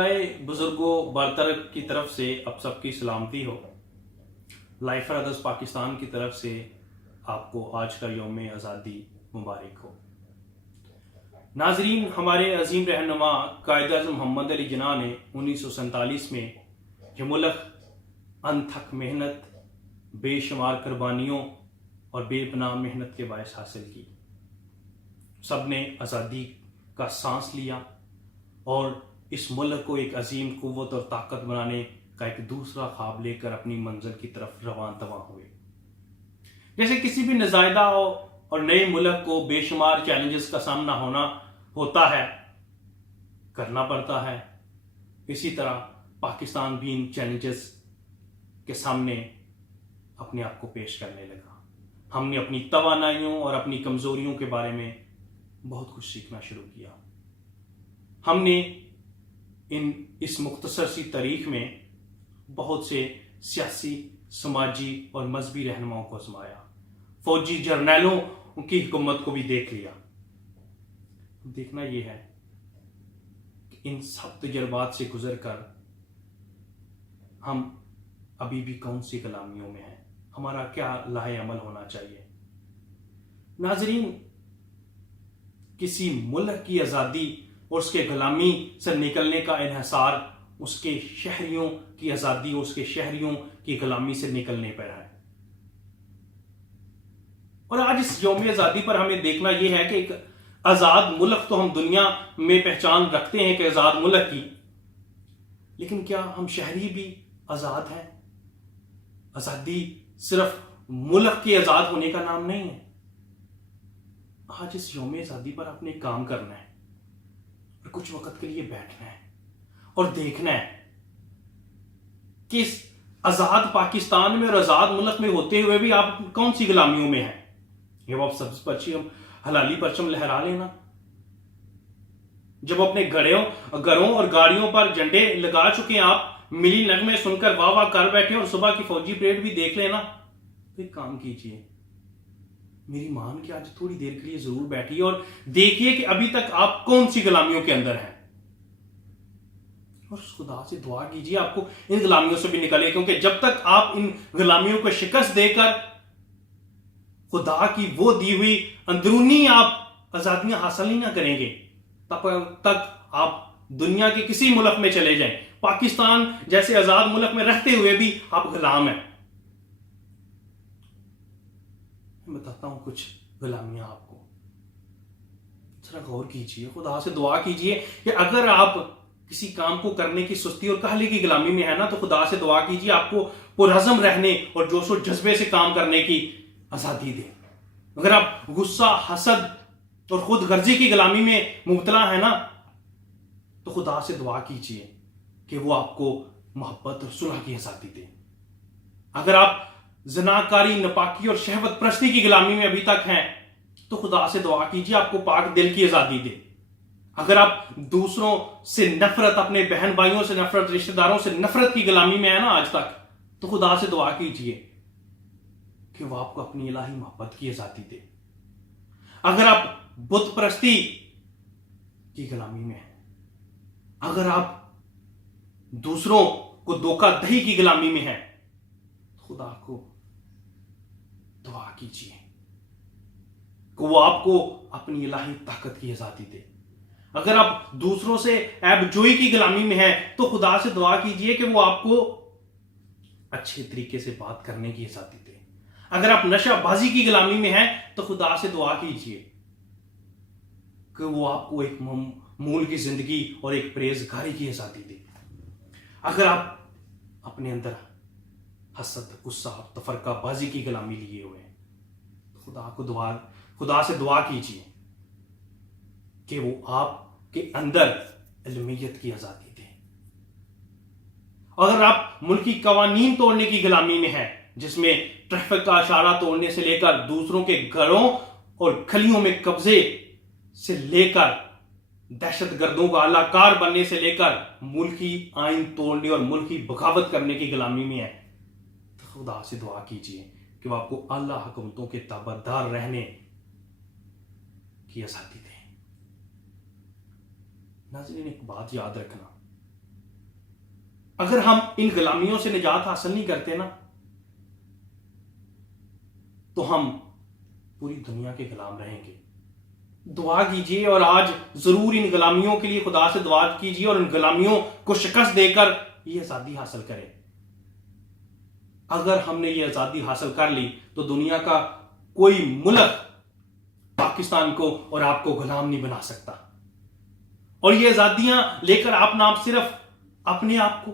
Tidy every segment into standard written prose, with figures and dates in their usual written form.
बुजुर्गों बरतर की तरफ से आप सबकी सलामती हो। लाइफ फॉर अदर्स पाकिस्तान की तरफ से आपको आज का यौम आज़ादी मुबारक हो। नाजरीन, हमारे अजीम रहनुमा कायद-ए-आज़म मोहम्मद अली जिन्ना ने 1947 में यह मुल्क अनथक मेहनत, बेशुमार कुर्बानियों और बेपनाह मेहनत के बायस हासिल की। सब ने आज़ादी का सांस लिया और इस मुल्क को एक अजीम कुव्वत और ताकत बनाने का एक दूसरा ख्वाब लेकर अपनी मंजिल की तरफ रवान तवां हुए। जैसे किसी भी नज़ायदा और नए मुल्क को बेशुमार चैलेंजेस का सामना होता है, करना पड़ता है, इसी तरह पाकिस्तान भी इन चैलेंजेस के सामने अपने आप को पेश करने लगा। हमने अपनी तवानाइयों और अपनी कमजोरियों के बारे में बहुत कुछ सीखना शुरू किया। हमने इस मुख्तसर सी तारीख में बहुत से सियासी, समाजी और मजहबी रहनुमाओं को आजमाया, फौजी जर्नैलों की हुकूमत को भी देख लिया। देखना यह है कि इन सब तजर्बात से गुजर कर हम अभी भी कौन सी गुलामियों में हैं, हमारा क्या लाहे अमल होना चाहिए। नाजरीन, किसी मुल्क की आज़ादी और उसके गुलामी से निकलने का इन्हिसार उसके शहरियों की आज़ादी और उसके शहरियों की गुलामी से निकलने पर है। और आज इस यौम आज़ादी पर हमें देखना यह है कि एक आज़ाद मुल्क तो हम दुनिया में पहचान रखते हैं कि आज़ाद मुल्क की, लेकिन क्या हम शहरी भी आज़ाद हैं? आज़ादी सिर्फ मुल्क के आज़ाद होने का नाम नहीं है। आज इस यौम आज़ादी पर अपने काम करना है और कुछ वक्त के लिए बैठना है और देखना है कि इस आजाद पाकिस्तान में और आजाद मुल्क में होते हुए भी आप कौन सी गुलामियों में हैं। जब आप सब्ज परचम, हलाली परचम लहरा लेना, जब अपने घरों और गाड़ियों पर झंडे लगा चुके हैं, आप मिली नगमे सुनकर वाह वाह कर बैठे और सुबह की फौजी परेड भी देख लेना, तो एक काम कीजिए, मेरी मान के आज थोड़ी देर के लिए जरूर बैठिए और देखिए कि अभी तक आप कौन सी गुलामियों के अंदर हैं, और खुदा से दुआ कीजिए आपको इन गुलामियों से भी निकले। क्योंकि जब तक आप इन गुलामियों को शिकस्त देकर खुदा की वो दी हुई अंदरूनी आप आजादियां हासिल नहीं ना करेंगे, तब तक आप दुनिया के किसी मुल्क में चले जाएं, पाकिस्तान जैसे आजाद मुल्क में रहते हुए भी आप गुलाम हैं। मैं बताता हूं कुछ गुलामियां आपको, जरा गौर कीजिए, खुदा से दुआ कीजिए कि अगर आप किसी काम को करने की सुस्ती और काहली की गुलामी में है ना, तो खुदा से दुआ कीजिए आपको पुरअज़म रहने और जोश और जज्बे से काम करने की आजादी दे। अगर आप गुस्सा, हसद और खुद गर्जी की गुलामी में मुब्तला है ना, तो खुदा से दुआ कीजिए कि वो आपको मोहब्बत और सुलह की आजादी दे। अगर आप ज़नाकारी, नपाकी और शहवत परस्ती की गुलामी में अभी तक हैं, तो खुदा से दुआ कीजिए आपको पाक दिल की आजादी दे। अगर आप दूसरों से नफरत, अपने बहन भाइयों से नफरत, रिश्तेदारों से नफरत की गुलामी में है ना आज तक, तो खुदा से दुआ कीजिए कि वो आपको अपनी इलाही मोहब्बत की आजादी दे। अगर आप बुत परस्ती की गुलामी में हैं, अगर आप दूसरों को धोखा दही की गुलामी में हैं, तो खुदा को दुआ कीजिए कि वो आपको अपनी इलाही ताकत की आजादी दे। अगर आप दूसरों से ऐबजोई की गुलामी में हैं, तो खुदा से दुआ कीजिए कि वो आपको अच्छे तरीके से बात करने की आजादी दे। अगर आप नशाबाजी की गुलामी में हैं, तो खुदा से दुआ कीजिए कि वो आपको एक मूल की जिंदगी और एक परहेजगारी की आजादी दे। अगर आप अपने अंदर हसद, गुस्सा, तफरकाबाजी की गुलामी लिए हुए हैं, तो खुदा से दुआ कीजिए कि वो आपके अंदर इल्मियत की आजादी दे। अगर आप मुल्की कवानीन तोड़ने की गुलामी में हैं, जिसमें ट्रैफिक का इशारा तोड़ने से लेकर दूसरों के घरों और गलियों में कब्जे से लेकर दहशतगर्दों का अलाकार बनने से लेकर मुल्की आइन तोड़ने और मुल्की बगावत करने की गुलामी में है, तो खुदा से दुआ कीजिए कि वो आपको आला हुकूमतों के ताबेदार रहने की आजादी दे। नाज़रीन, एक बात याद रखना, اگر ہم ان غلامیوں سے نجات حاصل نہیں کرتے نا تو ہم پوری دنیا کے غلام رہیں گے. دعا کیجیے اور آج ضرور ان غلامیوں کے لیے خدا سے دعا کیجیے اور ان غلامیوں کو شکست دے کر یہ آزادی حاصل کریں. اگر ہم نے یہ آزادی حاصل کر لی تو دنیا کا کوئی ملک پاکستان کو اور آپ کو غلام نہیں بنا سکتا. اور یہ آزادیاں لے کر آپ نہ صرف اپنے آپ کو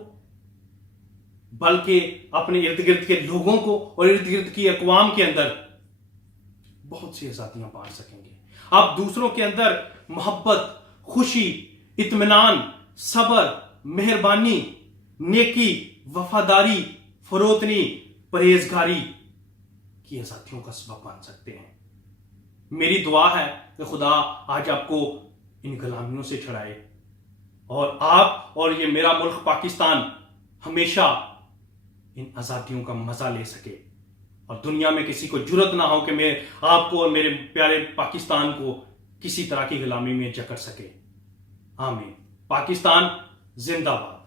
بلکہ اپنے ارد گرد کے لوگوں کو اور ارد گرد کی اقوام کے اندر بہت سی آزادیاں بانٹ سکیں گے. آپ دوسروں کے اندر محبت، خوشی، اطمینان، صبر، مہربانی، نیکی، وفاداری، فروتنی، پرہیزگاری کی آزادیوں کا سبب بن سکتے ہیں. میری دعا ہے کہ خدا آج آپ کو ان غلامیوں سے چھڑائے اور آپ اور یہ میرا ملک پاکستان ہمیشہ ان آزادیوں کا مزہ لے سکے اور دنیا میں کسی کو جرت نہ ہو کہ میں آپ کو اور میرے پیارے پاکستان کو کسی طرح کی غلامی میں جکڑ سکے. آمین. پاکستان زندہ باد.